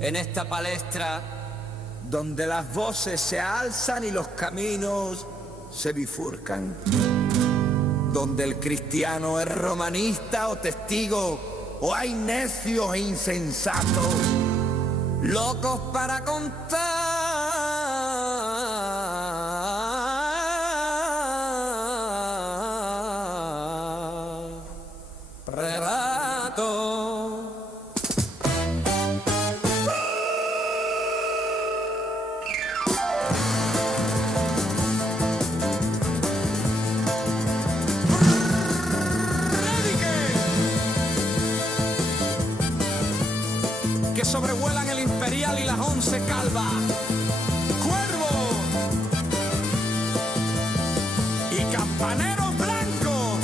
en esta palestra donde las voces se alzan y los caminos se bifurcan, donde el cristiano es romanista o testigo, o hay necios e insensatos, locos para contar relatos. que sobrevuelan el Imperial y las 11 calvas. Cuervo y campaneros blancos.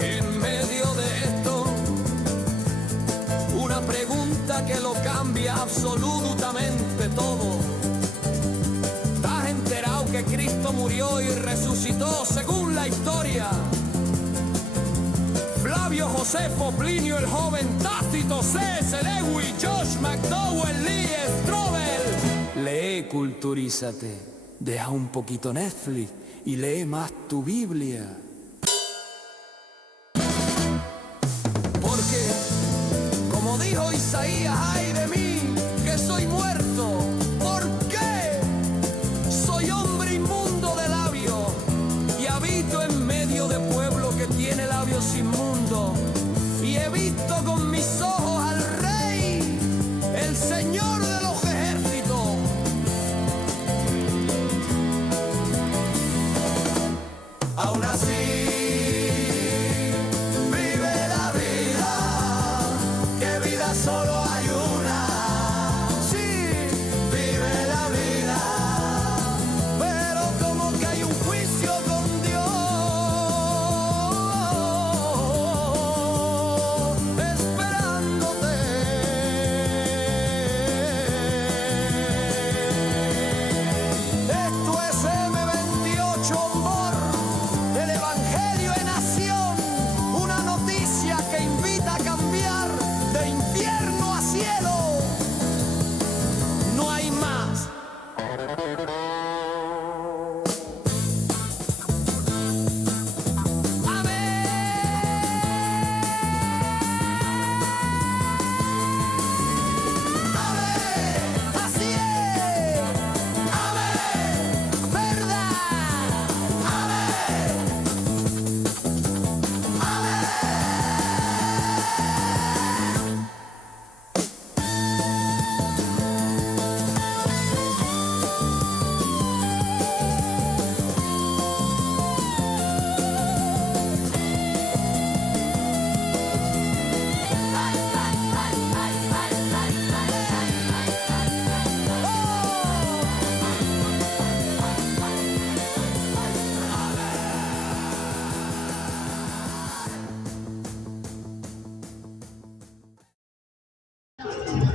En medio de esto, una pregunta que lo cambia absolutamente todo. Que Cristo murió y resucitó según la historia. Flavio Josefo, Plinio el Joven, Tácito, C.S. Lewis, Josh McDowell, Lee Strobel. Lee, culturízate, deja un poquito Netflix y lee más tu Biblia. Porque, como dijo Isaías, ay de mí, que soy muerto. Tiene labios inmundos y he visto con mis ojos al Rey, el Señor de los ejércitos. Aún así vive la vida, que vida solo hay una. Sí, vive la vida, pero como que hay un juicio con Dios.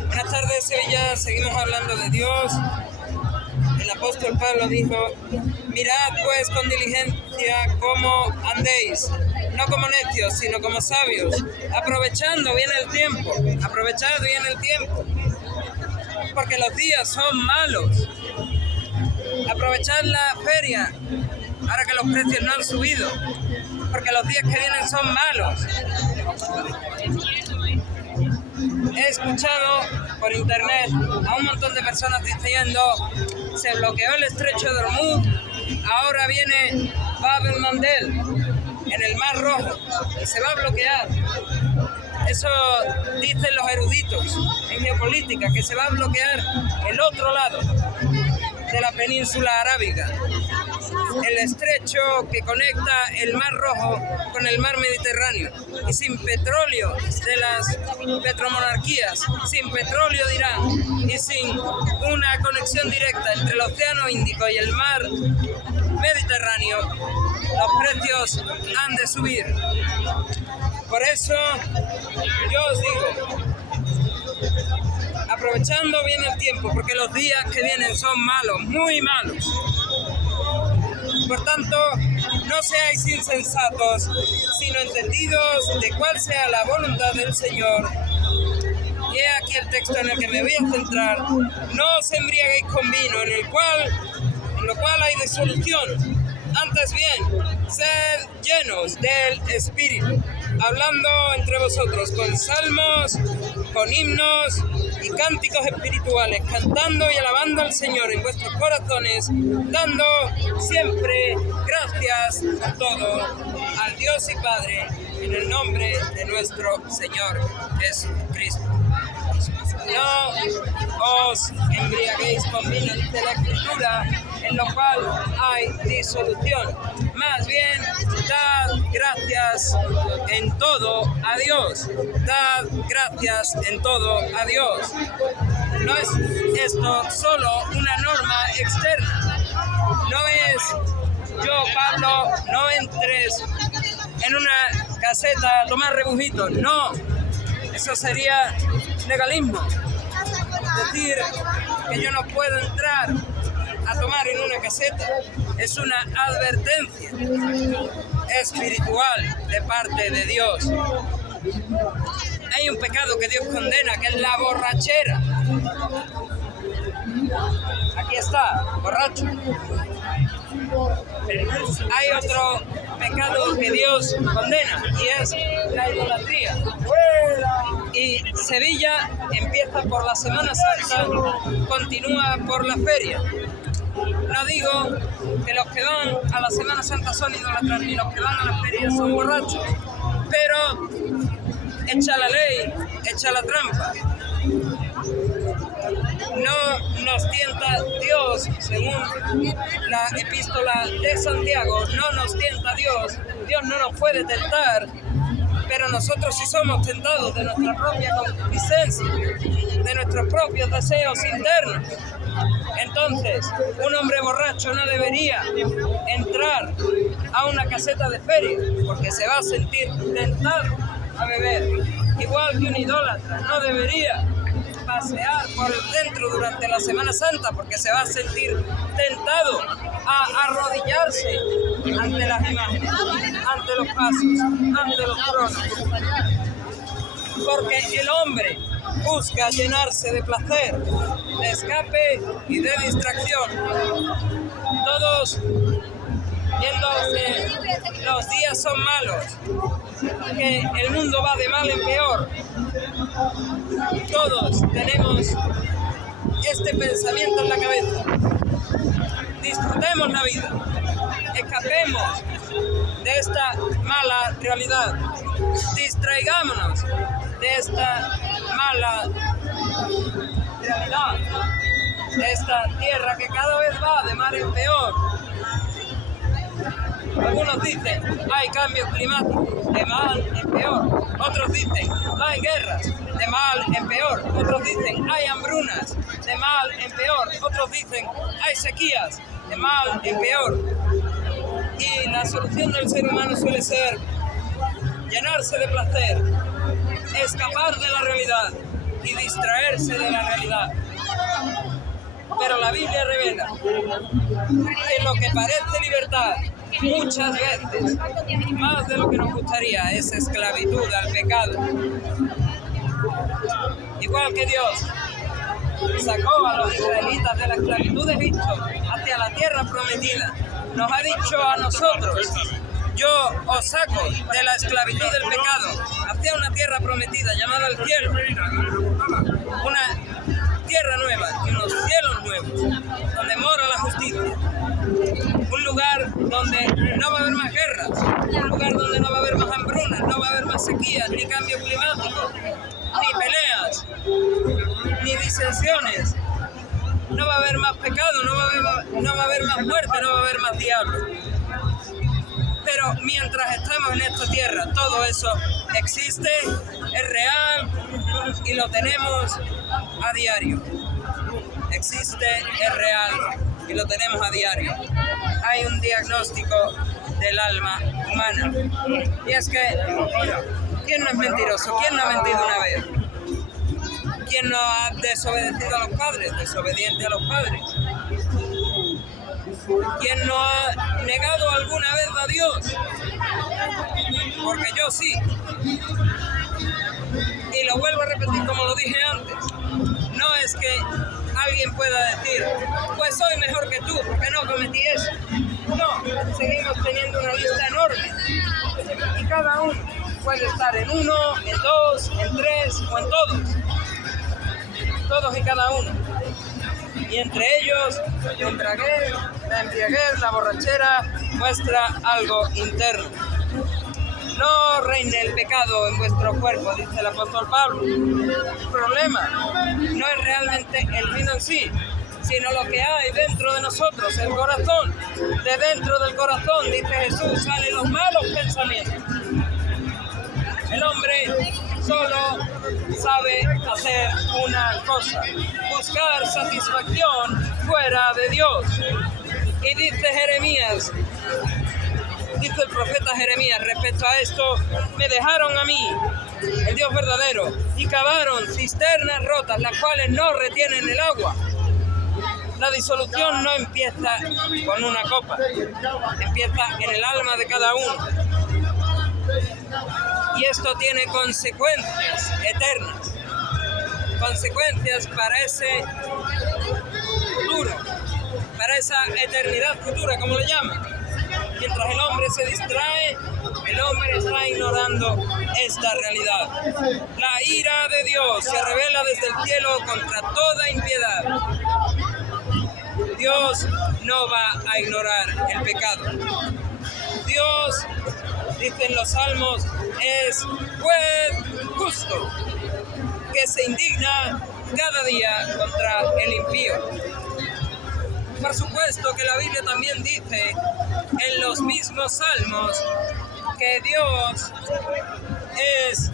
Buenas tardes, Sevilla. Seguimos hablando de Dios. El apóstol Pablo dijo: mirad pues con diligencia cómo andéis, no como necios, sino como sabios, aprovechando bien el tiempo. Aprovechad bien el tiempo, porque los días son malos. Aprovechad la feria, ahora que los precios no han subido, porque los días que vienen son malos. He escuchado por internet a un montón de personas diciendo: se bloqueó el estrecho de Hormuz, ahora viene Bab el-Mandeb en el Mar Rojo y se va a bloquear. Eso dicen los eruditos en geopolítica, que se va a bloquear el otro lado de la península arábiga, el estrecho que conecta el Mar Rojo con el Mar Mediterráneo. Y sin petróleo de las petromonarquías, sin petróleo de Irán y sin una conexión directa entre el Océano Índico y el Mar Mediterráneo, los precios han de subir. Por eso yo os digo, aprovechando bien el tiempo, porque los días que vienen son malos, muy malos. Por tanto, no seáis insensatos, sino entendidos de cuál sea la voluntad del Señor. Y he aquí el texto en el que me voy a centrar. No os embriaguéis con vino, en lo cual hay disolución. Antes bien, sed llenos del Espíritu, hablando entre vosotros con salmos, con himnos y cánticos espirituales, cantando y alabando al Señor en vuestros corazones, dando siempre gracias a todo al Dios y Padre, en el nombre de nuestro Señor Jesucristo. No os embriaguéis con vino, dice la Escritura, en lo cual hay disolución. Más bien, dad gracias en todo a Dios. Dad gracias en todo a Dios. No es esto solo una norma externa. No es, yo, Pablo, no entres en una caseta a tomar rebujitos. No, eso sería legalismo. Decir que yo no puedo entrar a tomar en una caseta es una advertencia espiritual de parte de Dios. Hay un pecado que Dios condena, que es la borrachera. Aquí está, borracho. Hay otro pecado que Dios condena y es la idolatría. Y Sevilla empieza por la Semana Santa, continúa por la feria. No digo que los que van a la Semana Santa son idólatras ni los que van a la feria son borrachos, pero echa la ley, echa la trampa. No nos tienta Dios, según la epístola de Santiago, no nos tienta Dios. Dios no nos puede tentar, pero nosotros sí somos tentados de nuestra propia concupiscencia, de nuestros propios deseos internos. Entonces, un hombre borracho no debería entrar a una caseta de feria porque se va a sentir tentado a beber. Igual que un idólatra no debería pasear por el centro durante la Semana Santa porque se va a sentir tentado a arrodillarse ante las imágenes, ante los pasos, ante los tronos. Porque el hombre busca llenarse de placer, de escape y de distracción. Todos, viendo que los días son malos, que el mundo va de mal en peor, todos tenemos este pensamiento en la cabeza. Disfrutemos la vida, escapemos de esta mala realidad, distraigámonos de esta mala realidad, de esta tierra que cada vez va de mal en peor. Algunos dicen, hay cambios climáticos, de mal en peor. Otros dicen, hay guerras, de mal en peor. Otros dicen, hay hambrunas, de mal en peor. Otros dicen, hay sequías, de mal en peor. Y la solución del ser humano suele ser llenarse de placer, escapar de la realidad y distraerse de la realidad. Pero la Biblia revela que lo que parece libertad muchas veces, más de lo que nos gustaría, es esclavitud al pecado. Igual que Dios sacó a los israelitas de la esclavitud de Egipto hacia la tierra prometida, nos ha dicho a nosotros, yo os saco de la esclavitud del pecado hacia una tierra prometida llamada el cielo, una tierra nueva y unos cielos nuevos, donde mora la justicia, un lugar donde no va a haber más guerras, un lugar donde no va a haber más hambrunas, no va a haber más sequías, ni cambio climático, ni peleas, ni disensiones, no va a haber más pecado, no va a haber más muerte, no va a haber más diablo. Pero mientras estamos en esta tierra, todo eso existe, es real y lo tenemos a diario. Existe, es real y lo tenemos a diario. Hay un diagnóstico del alma humana. Y es que, ¿quién no es mentiroso? ¿Quién no ha mentido una vez? ¿Quién no ha desobedecido a los padres? Desobediente a los padres. ¿Quién no ha negado alguna vez a Dios? Porque yo sí. Y lo vuelvo a repetir como lo dije antes. No es que alguien pueda decir, pues soy mejor que tú, porque no cometí eso. No, seguimos teniendo una lista enorme. Y cada uno puede estar en uno, en dos, en tres o en todos. Todos y cada uno. Y entre ellos, la embriaguez, la borrachera, muestra algo interno. No reine el pecado en vuestro cuerpo, dice el apóstol Pablo. El problema no es realmente el vino en sí, sino lo que hay dentro de nosotros, el corazón. De dentro del corazón, dice Jesús, salen los malos pensamientos. El hombre solo sabe hacer una cosa, buscar satisfacción fuera de Dios. Y dice Jeremías, dice el profeta Jeremías respecto a esto, me dejaron a mí, el Dios verdadero, y cavaron cisternas rotas, las cuales no retienen el agua. La disolución no empieza con una copa, empieza en el alma de cada uno. Y esto tiene consecuencias eternas, consecuencias para ese futuro, para esa eternidad futura, como le llaman. Mientras el hombre se distrae, el hombre está ignorando esta realidad. La ira de Dios se revela desde el cielo contra toda impiedad. Dios no va a ignorar el pecado. Dios, dicen los salmos, es juez justo, que se indigna cada día contra el impío. Por supuesto que la Biblia también dice en los mismos salmos que Dios es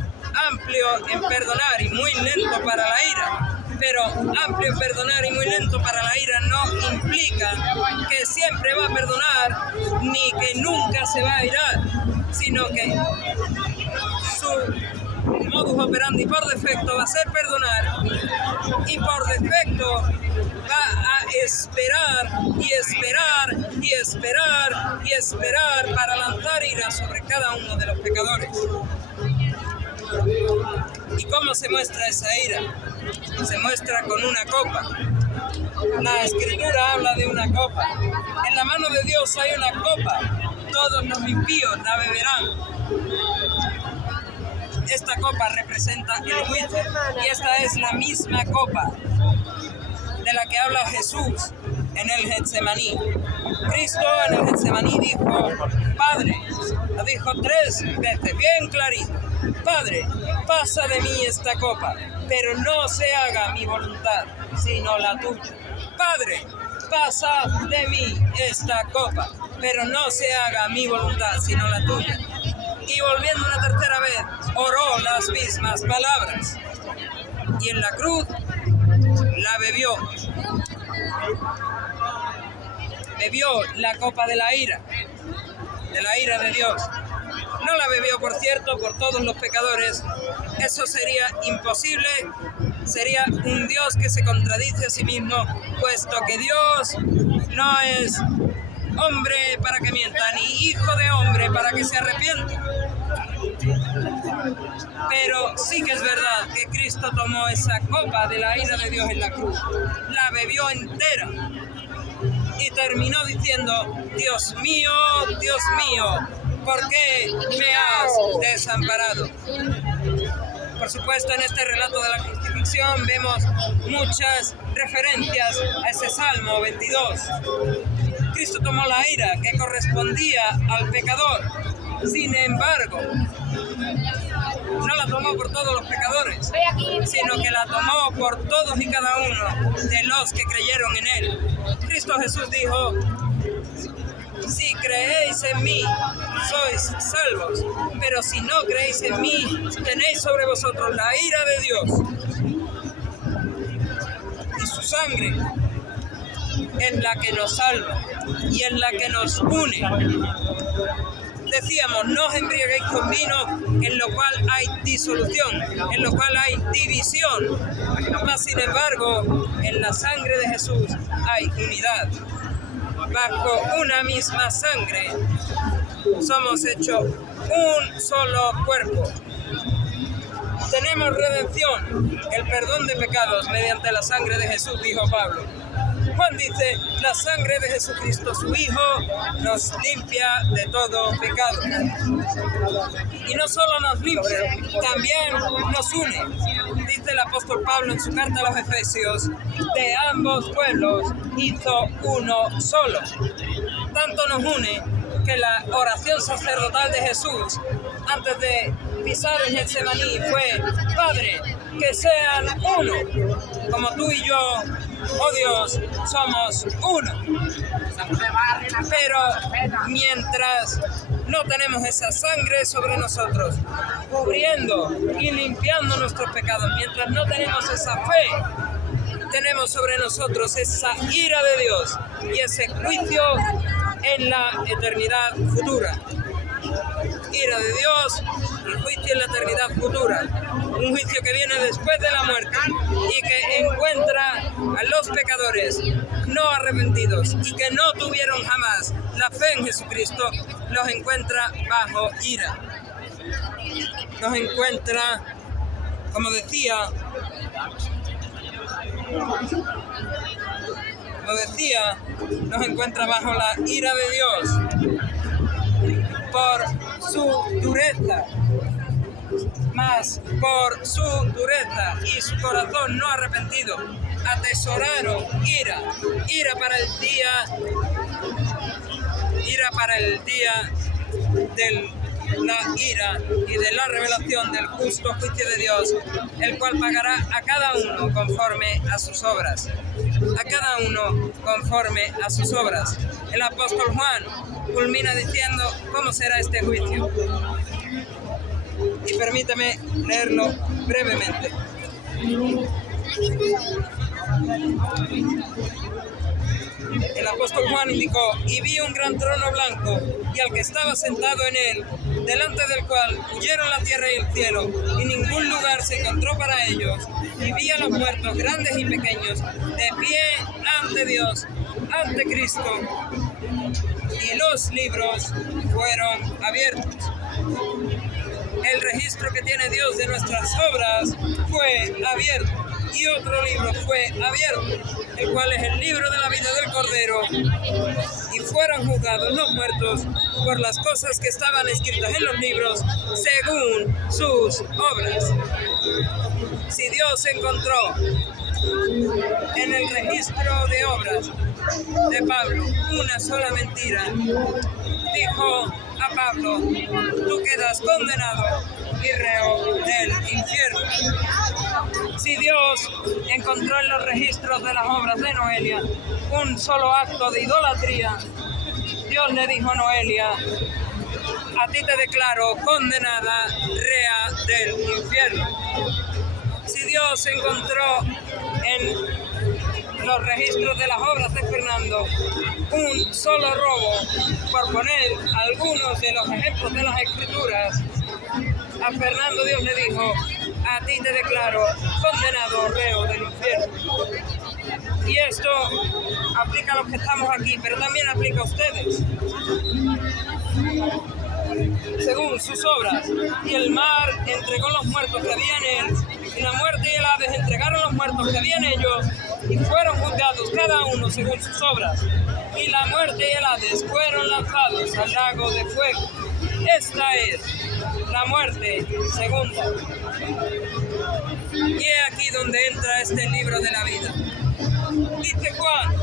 amplio en perdonar y muy lento para la ira. Pero amplio en perdonar y muy lento para la ira no implica que siempre va a perdonar ni que nunca se va a irar, sino que su modus operandi por defecto va a ser perdonar y por defecto va a esperar y esperar y esperar y esperar para lanzar ira sobre cada uno de los pecadores. ¿Y cómo se muestra esa ira? Se muestra con una copa. La Escritura habla de una copa. En la mano de Dios hay una copa. Todos los impíos la beberán. Esta copa representa el juicio y esta es la misma copa de la que habla Jesús en el Getsemaní. Cristo en el Getsemaní dijo, Padre, lo dijo 3 veces, bien clarito, Padre, pasa de mí esta copa, pero no se haga mi voluntad, sino la tuya. Padre, pasa de mí esta copa, pero no se haga mi voluntad, sino la tuya. Y volviendo una tercera vez, oró las mismas palabras. Y en la cruz la bebió. Bebió la copa de la ira de Dios. No la bebió, por cierto, por todos los pecadores. Eso sería imposible. Sería un Dios que se contradice a sí mismo, puesto que Dios no es hombre para que mienta, ni hijo de hombre para que se arrepienta. Pero sí que es verdad que Cristo tomó esa copa de la ira de Dios en la cruz, la bebió entera y terminó diciendo, Dios mío, ¿por qué me has desamparado? Por supuesto, en este relato de la crucifixión vemos muchas referencias a ese Salmo 22. Cristo tomó la ira que correspondía al pecador. Sin embargo, no la tomó por todos los pecadores, sino que la tomó por todos y cada uno de los que creyeron en Él. Cristo Jesús dijo, si creéis en mí, sois salvos, pero si no creéis en mí, tenéis sobre vosotros la ira de Dios. Y su sangre es la que nos salva y es la que nos une. Decíamos, no os embriaguéis con vino, en lo cual hay disolución, en lo cual hay división. Mas, sin embargo, en la sangre de Jesús hay unidad. bajo una misma sangre, somos hechos un solo cuerpo. Tenemos redención, el perdón de pecados mediante la sangre de Jesús, dijo Pablo. Juan dice, la sangre de Jesucristo, su Hijo, nos limpia de todo pecado. Y no solo nos limpia, también nos une. Dice el apóstol Pablo en su carta a los Efesios, de ambos pueblos hizo uno solo. Tanto nos une que la oración sacerdotal de Jesús antes de pisar en Getsemaní fue, Padre, que sean uno, como tú y yo, oh Dios, somos uno. Pero mientras no tenemos esa sangre sobre nosotros, cubriendo y limpiando nuestros pecados, mientras no tenemos esa fe, tenemos sobre nosotros esa ira de Dios y ese juicio en la eternidad futura. Ira de Dios y juicio en la eternidad futura. Un juicio que viene después de la muerte y que encuentra a los pecadores no arrepentidos y que no tuvieron jamás la fe en Jesucristo, los encuentra bajo ira. Los encuentra, como decía, nos encuentra bajo la ira de Dios por su dureza, mas por su dureza y su corazón no arrepentido, atesoraron ira para el día de la ira y de la revelación del justo juicio de Dios, el cual pagará a cada uno conforme a sus obras. A cada uno conforme a sus obras. El apóstol Juan culmina diciendo cómo será este juicio. Y permítame leerlo brevemente. El apóstol Juan indicó, y vi un gran trono blanco, y al que estaba sentado en él, delante del cual huyeron la tierra y el cielo, y ningún lugar se encontró para ellos, y vi a los muertos, grandes y pequeños, de pie ante Dios, ante Cristo, y los libros fueron abiertos. El registro que tiene Dios de nuestras obras fue abierto, y otro libro fue abierto, el cual es el libro de la vida del Cordero, y fueron juzgados los muertos por las cosas que estaban escritas en los libros según sus obras. Si Dios encontró en el registro de obras de Pablo una sola mentira, dijo a Pablo, tú quedas condenado y reo del infierno. Si Dios encontró en los registros de las obras de Noelia un solo acto de idolatría, Dios le dijo a Noelia, a ti te declaro condenada, rea del infierno. Si Dios encontró en los registros de las obras de Fernando un solo robo, por poner algunos de los ejemplos de las Escrituras, a Fernando Dios le dijo, a ti te declaro condenado, reo del infierno. Y esto aplica a los que estamos aquí, pero también aplica a ustedes. Según sus obras, y el mar entregó los muertos que había en él, y la muerte y el Hades entregaron los muertos que había en ellos, y fueron juzgados cada uno según sus obras. Y la muerte y el Hades fueron lanzados al lago de fuego. Esta es la muerte segunda. Y he aquí donde entra este libro de la vida. Dice Juan,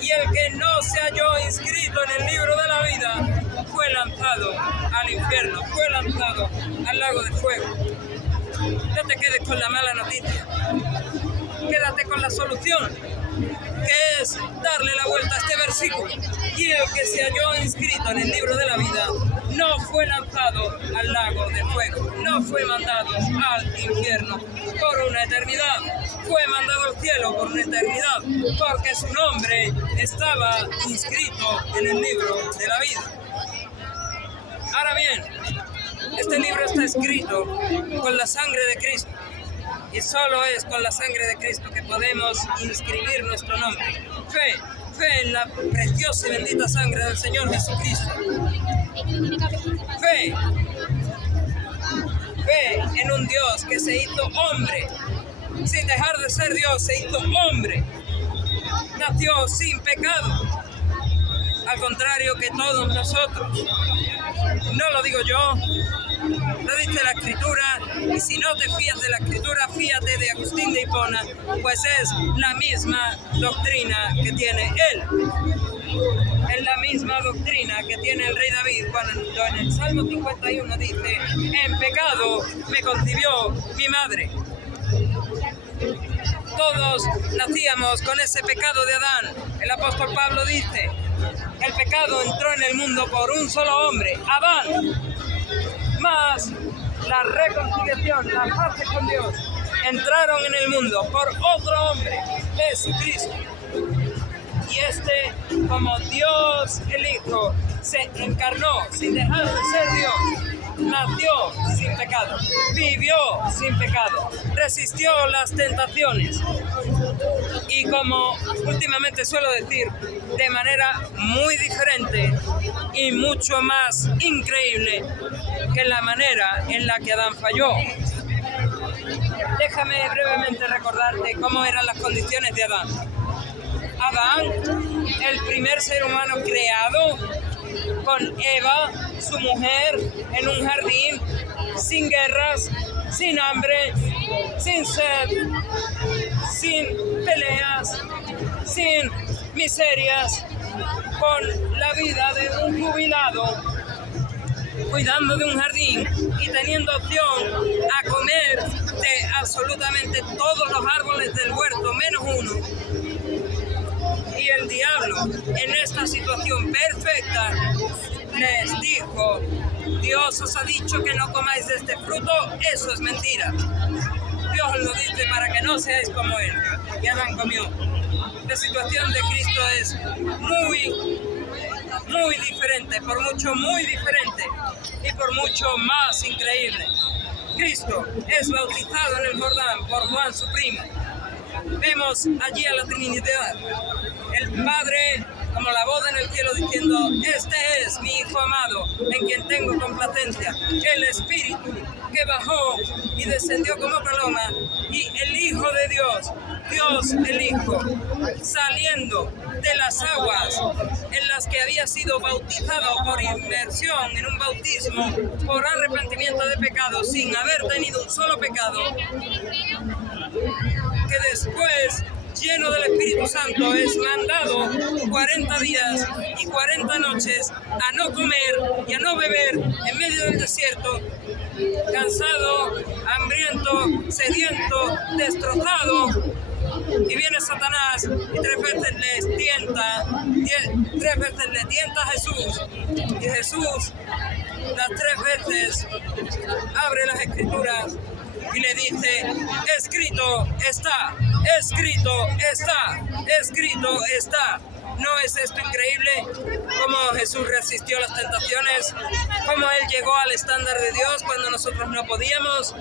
y el que no se halló inscrito en el libro de la vida fue lanzado al infierno, fue lanzado al lago de fuego. No te quedes con la mala noticia, quédate con la solución, que es darle la vuelta a este versículo. Y el que se halló inscrito en el libro de la vida no fue lanzado al lago de fuego, no fue mandado al infierno por una eternidad, fue mandado al cielo por una eternidad, porque su nombre estaba inscrito en el libro de la vida. Ahora bien, este libro está escrito con la sangre de Cristo, y solo es con la sangre de Cristo que podemos inscribir nuestro nombre. Fe fe en la preciosa y bendita sangre del Señor Jesucristo. Fe en un Dios que se hizo hombre, sin dejar de ser Dios, se hizo hombre, nació sin pecado, al contrario que todos nosotros. No lo digo yo, lo dice la Escritura, y si no te fías de la Escritura, fíate de Agustín de Hipona, pues es la misma doctrina que tiene él. Es la misma doctrina que tiene el rey David cuando en el Salmo 51 dice: en pecado me concibió mi madre. Todos nacíamos con ese pecado de Adán. El apóstol Pablo dice: el pecado entró en el mundo por un solo hombre, Adán, más la reconciliación, la paz con Dios, entraron en el mundo por otro hombre, Jesucristo. Y este, como Dios el Hijo, se encarnó sin dejar de ser Dios, nació sin pecado, vivió sin pecado, resistió las tentaciones y, como últimamente suelo decir, de manera muy diferente y mucho más increíble que la manera en la que Adán falló. Déjame brevemente recordarte cómo eran las condiciones de Adán. Adán, el primer ser humano creado, con Eva, su mujer, en un jardín, sin guerras, sin hambre, sin sed, sin peleas, sin miserias, con la vida de un jubilado, cuidando de un jardín y teniendo opción a comer de absolutamente todos los árboles del huerto, menos uno. Y el diablo, en esta situación perfecta, les dijo: Dios os ha dicho que no comáis de este fruto. Eso es mentira. Dios lo dice para que no seáis como Él. Y Adán comió. La situación de Cristo es muy diferente, por mucho muy diferente y por mucho más increíble. Cristo es bautizado en el Jordán por Juan su primo. Vemos allí a la Trinidad, el Padre como la boda en el cielo diciendo: este es mi Hijo amado, en quien tengo complacencia. El Espíritu que bajó y descendió como paloma, y el Hijo de Dios, Dios el Hijo, saliendo de las aguas en las que había sido bautizado por inmersión en un bautismo por arrepentimiento de pecados, sin haber tenido un solo pecado, que después, lleno del Espíritu Santo, es mandado 40 días y 40 noches a no comer y a no beber en medio del desierto, cansado, hambriento, sediento, destrozado. Y viene Satanás y 3 veces le tienta a Jesús. Y Jesús, las 3 veces, abre las Escrituras y le dice: escrito está, escrito está, escrito está. ¿No es esto increíble? Cómo Jesús resistió las tentaciones, cómo Él llegó al estándar de Dios cuando nosotros no podíamos.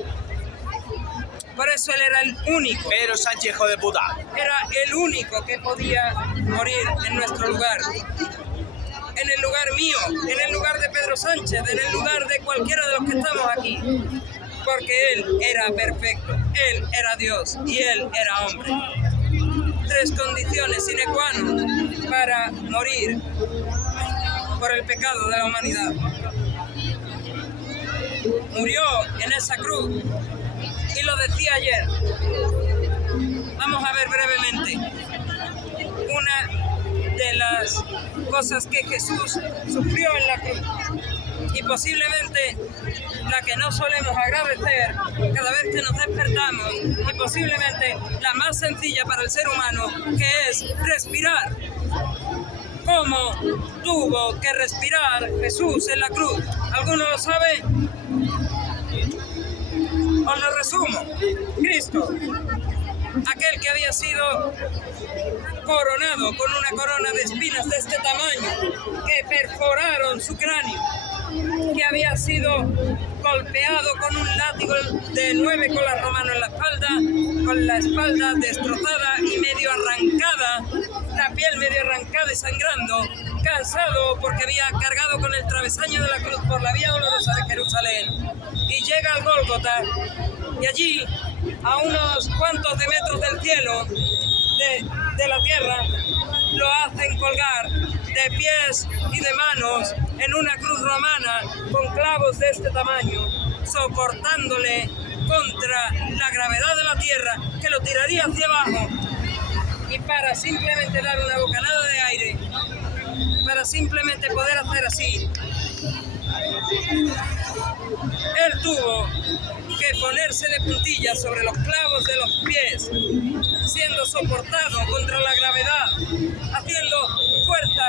Por eso Él era el único. Pero Sánchez, hijo de puta. Era el único que podía morir en nuestro lugar. En el lugar mío, en el lugar de Pedro Sánchez, en el lugar de cualquiera de los que estamos aquí. Porque Él era perfecto, Él era Dios y Él era hombre. 3 condiciones sine qua non para morir por el pecado de la humanidad. Murió en esa cruz y lo decía ayer. Vamos a ver brevemente una de las cosas que Jesús sufrió en la cruz. Y posiblemente la que no solemos agradecer cada vez que nos despertamos, y posiblemente la más sencilla para el ser humano, que es respirar. ¿Cómo tuvo que respirar Jesús en la cruz? ¿Alguno lo sabe? Os lo resumo. Cristo, aquel que había sido coronado con una corona de espinas de este tamaño, que perforaron su cráneo, que había sido golpeado con un látigo de 9 colas romano en la espalda, con la espalda destrozada y medio arrancada, la piel medio arrancada y sangrando, cansado porque había cargado con el travesaño de la cruz por la vía dolorosa de Jerusalén. Y llega al Gólgota, y allí, a unos cuantos de metros del cielo, de la tierra, lo hacen colgar de pies y de manos en una cruz romana con clavos de este tamaño, soportándole contra la gravedad de la tierra que lo tiraría hacia abajo. Y para simplemente dar una bocanada de aire, para simplemente poder hacer así, él tuvo que ponerse de puntillas sobre los clavos de los pies, siendo soportado contra la gravedad, haciendo fuerza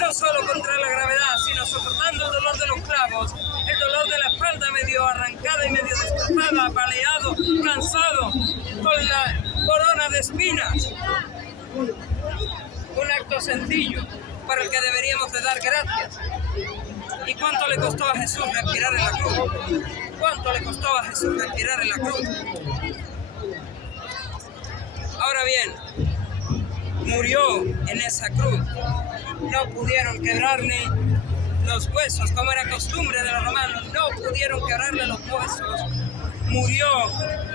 no solo contra la gravedad, sino soportando el dolor de los clavos, el dolor de la espalda medio arrancada y medio destrozada, apaleado, cansado, con la corona de espinas. Un acto sencillo para el que deberíamos de dar gracias. ¿Y cuánto le costó a Jesús respirar en la cruz? ¿Cuánto le costó a Jesús respirar en la cruz? Ahora bien, murió en esa cruz. No pudieron quebrarle los huesos, como era costumbre de los romanos. No pudieron quebrarle los huesos. Murió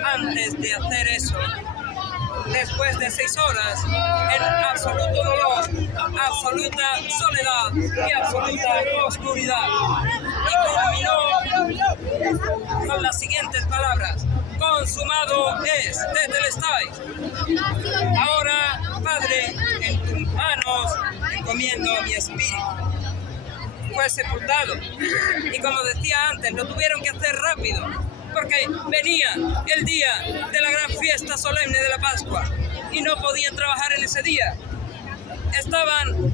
antes de hacer eso. Después de 6 horas, en absoluto dolor, absoluta soledad y absoluta oscuridad. Y culminó con las siguientes palabras: consumado es, tetelestai. Ahora, Padre, en tus manos encomiendo mi espíritu. Fue sepultado. Y como decía antes, lo tuvieron que hacer rápido, porque venía el día de la gran fiesta solemne de la Pascua y no podían trabajar en ese día. Estaban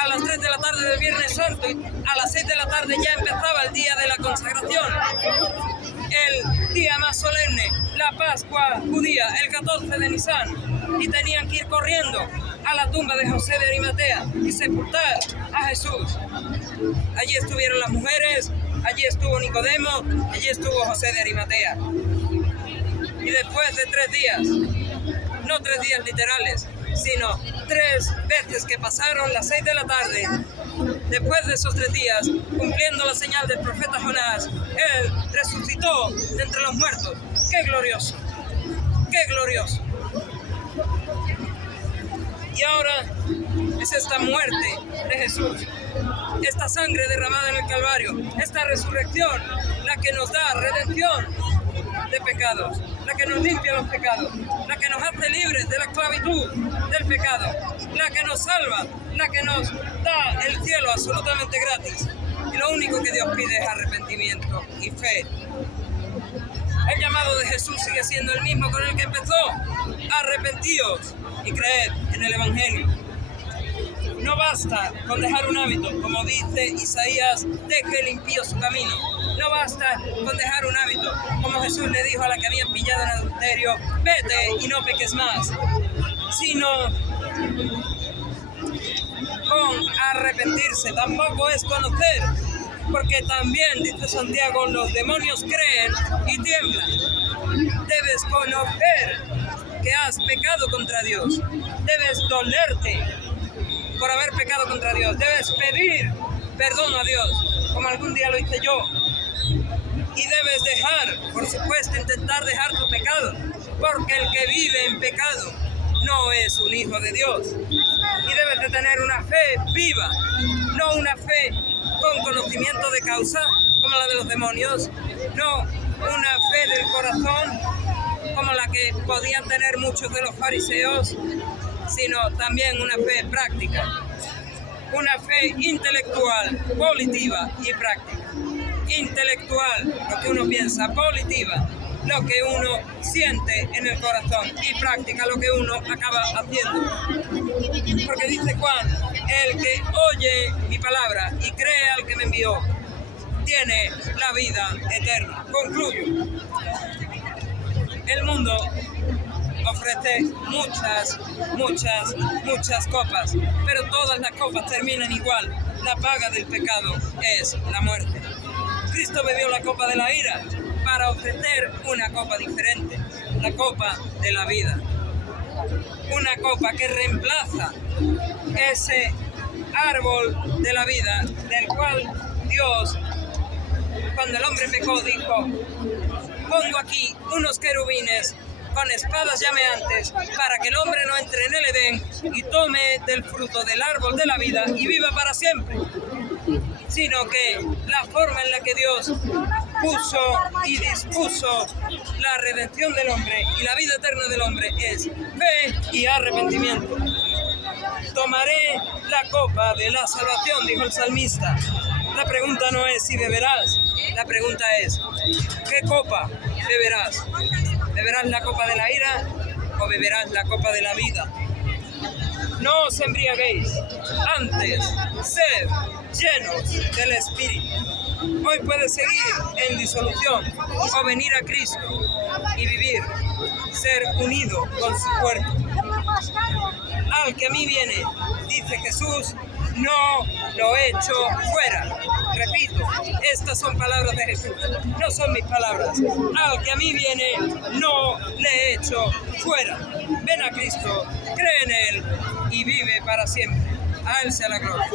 a las 3 de la tarde del Viernes Santo y a las 6 de la tarde ya empezaba el día de la consagración, el día más solemne, la Pascua judía, el 14 de Nisan, y tenían que ir corriendo a la tumba de José de Arimatea y sepultar a Jesús. Allí estuvieron las mujeres, allí estuvo Nicodemo, allí estuvo José de Arimatea. Y después de 3 días, no 3 días literales, sino 3 veces que pasaron las 6 de la tarde, después de esos 3 días, cumpliendo la señal del profeta Jonás, él resucitó de entre los muertos. ¡Qué glorioso! ¡Qué glorioso! Y ahora es esta muerte de Jesús, esta sangre derramada en el Calvario, esta resurrección, la que nos da redención de pecados, la que nos limpia los pecados, la que nos hace libres de la esclavitud del pecado, la que nos salva, la que nos da el cielo absolutamente gratis. Y lo único que Dios pide es arrepentimiento y fe. El llamado de Jesús sigue siendo el mismo con el que empezó: arrepentíos y creed en el Evangelio. No basta con dejar un hábito, como dice Isaías: deje el impío su camino. No basta con dejar un hábito, como Jesús le dijo a la que habían pillado en adulterio: vete y no peques más, sino con arrepentirse. Tampoco es conocer, porque también, dice Santiago, los demonios creen y tiemblan. Debes conocer que has pecado contra Dios. Debes dolerte por haber pecado contra Dios. Debes pedir perdón a Dios, como algún día lo hice yo. Y debes dejar, por supuesto, intentar dejar tu pecado, porque el que vive en pecado no es un hijo de Dios. Y debes de tener una fe viva, no una fe con conocimiento de causa, como la de los demonios, no una fe del corazón, como la que podían tener muchos de los fariseos, sino también una fe práctica, una fe intelectual, volitiva y práctica. Intelectual, lo que uno piensa; volitiva, lo que uno siente en el corazón; y práctica, lo que uno acaba haciendo. Porque dice Juan: el que oye mi palabra y cree al que me envió, tiene la vida eterna. Concluyo. El mundo ofrece muchas copas, pero todas las copas terminan igual. La paga del pecado es la muerte. Cristo bebió la copa de la ira para ofrecer una copa diferente, la copa de la vida. una copa que reemplaza ese árbol de la vida del cual Dios, cuando el hombre pecó, dijo: pongo aquí unos querubines con espadas llameantes para que el hombre no entre en el Edén y tome del fruto del árbol de la vida y viva para siempre, sino que la forma en la que Dios puso y dispuso la redención del hombre y la vida eterna del hombre es fe y arrepentimiento. Tomaré la copa de la salvación, dijo el salmista. La pregunta no es si beberás, la pregunta es: ¿qué copa beberás? ¿Beberás la copa de la ira o beberás la copa de la vida? No os embriaguéis, antes sed llenos del Espíritu. Hoy puedes seguir en disolución o venir a Cristo y vivir, ser unido con su cuerpo. Al que a mí viene, dice Jesús, no lo echo fuera. Repito, estas son palabras de Jesús, no son mis palabras. Al que a mí viene, no le echo fuera. Ven a Cristo, cree en Él y vive para siempre. A Él sea la gloria.